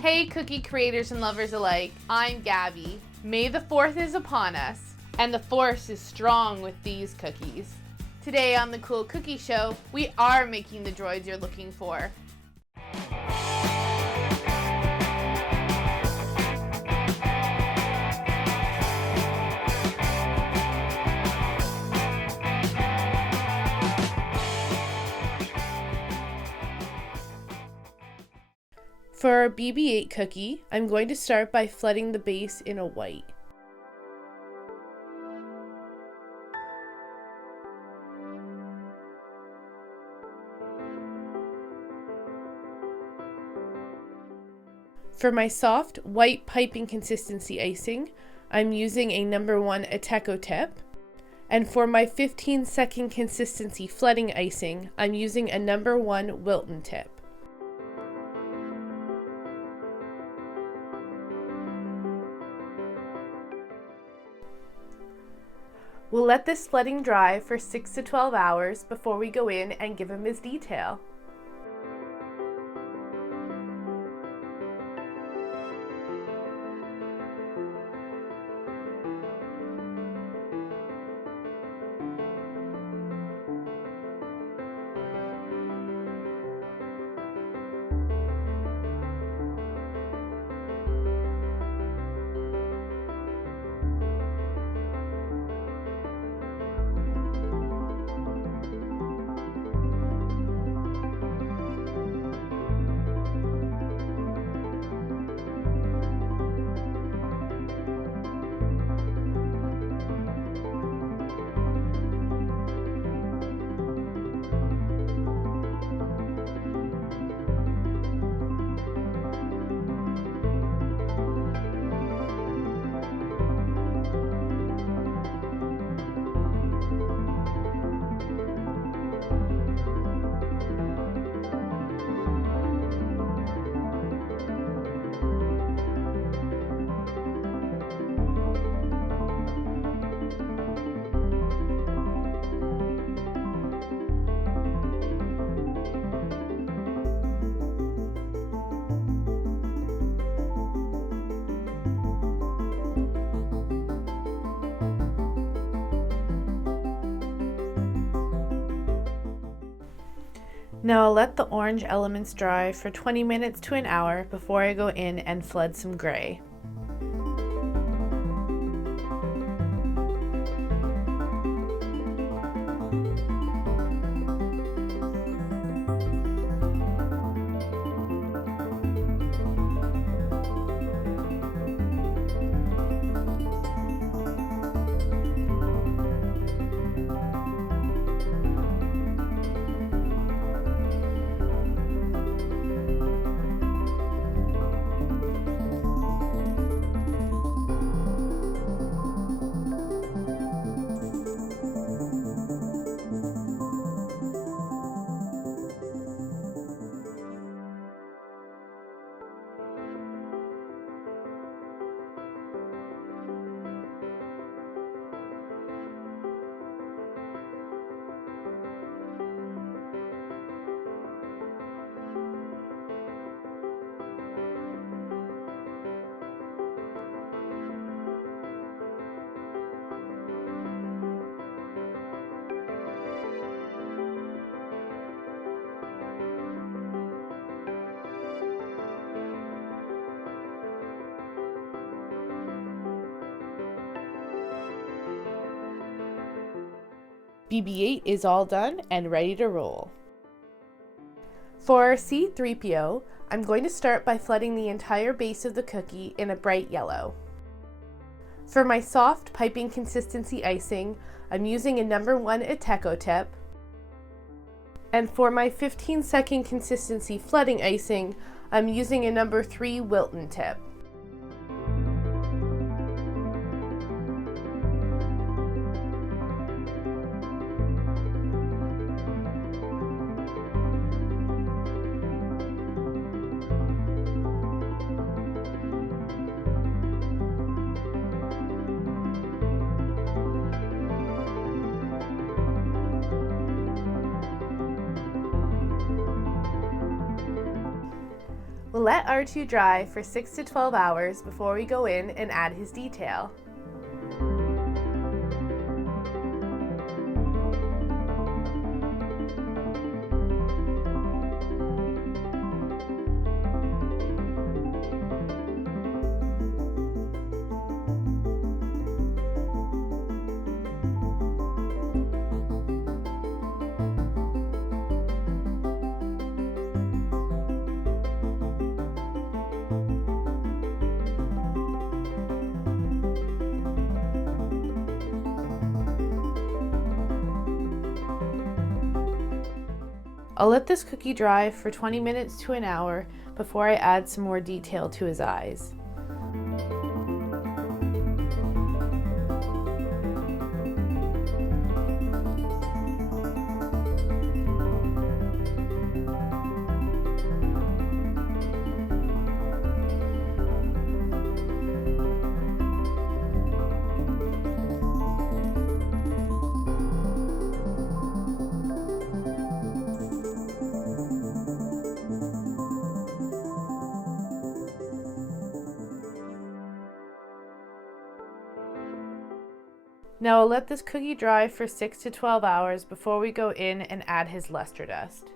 Hey cookie creators and lovers alike, I'm Gabby. May the 4th is upon us, and the force is strong with these cookies. Today on the Cool Cookie Show, we are making the droids you're looking for. For our BB8 cookie, I'm going to start by flooding the base in a white. For my soft, white piping consistency icing, I'm using a number 1 Ateco tip. And for my 15-second consistency flooding icing, I'm using a number 1 Wilton tip. We'll let this flooding dry for 6 to 12 hours before we go in and give him his detail. Now I'll let the orange elements dry for 20 minutes to an hour before I go in and flood some gray. BB8 is all done and ready to roll. For our C3PO, I'm going to start by flooding the entire base of the cookie in a bright yellow. For my soft piping consistency icing, I'm using a number 1 Ateco tip. And for my 15-second consistency flooding icing, I'm using a number 3 Wilton tip. We'll let R2 dry for 6 to 12 hours before we go in and add his detail. I'll let this cookie dry for 20 minutes to an hour before I add some more detail to his eyes. Now I'll let this cookie dry for 6 to 12 hours before we go in and add his luster dust.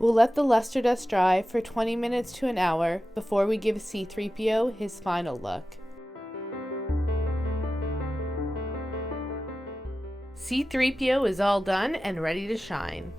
We'll let the luster dust dry for 20 minutes to an hour before we give C3PO his final look. C3PO is all done and ready to shine.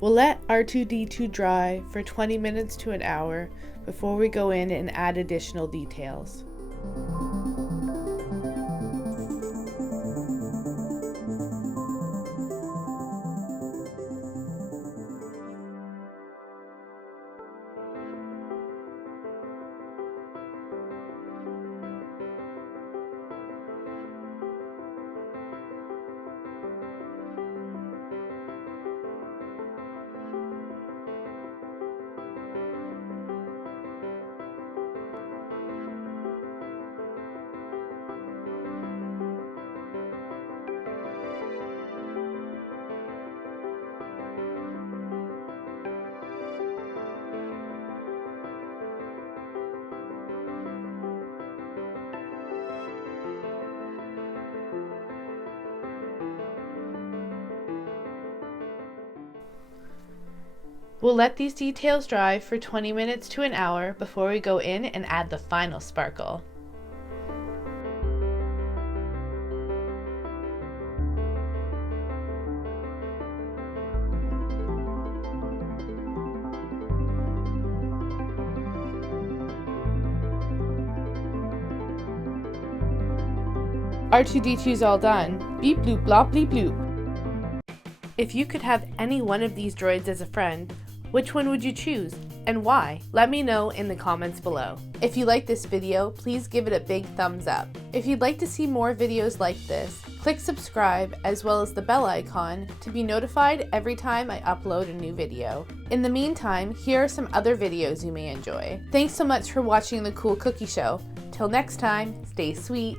We'll let R2D2 dry for 20 minutes to an hour before we go in and add additional details. We'll let these details dry for 20 minutes to an hour before we go in and add the final sparkle. R2D2's all done. Beep bloop blop bleep bloop. If you could have any one of these droids as a friend, which one would you choose and why? Let me know in the comments below. If you like this video, please give it a big thumbs up. If you'd like to see more videos like this, click subscribe as well as the bell icon to be notified every time I upload a new video. In the meantime, here are some other videos you may enjoy. Thanks so much for watching the Cool Cookie Show. Till next time, stay sweet.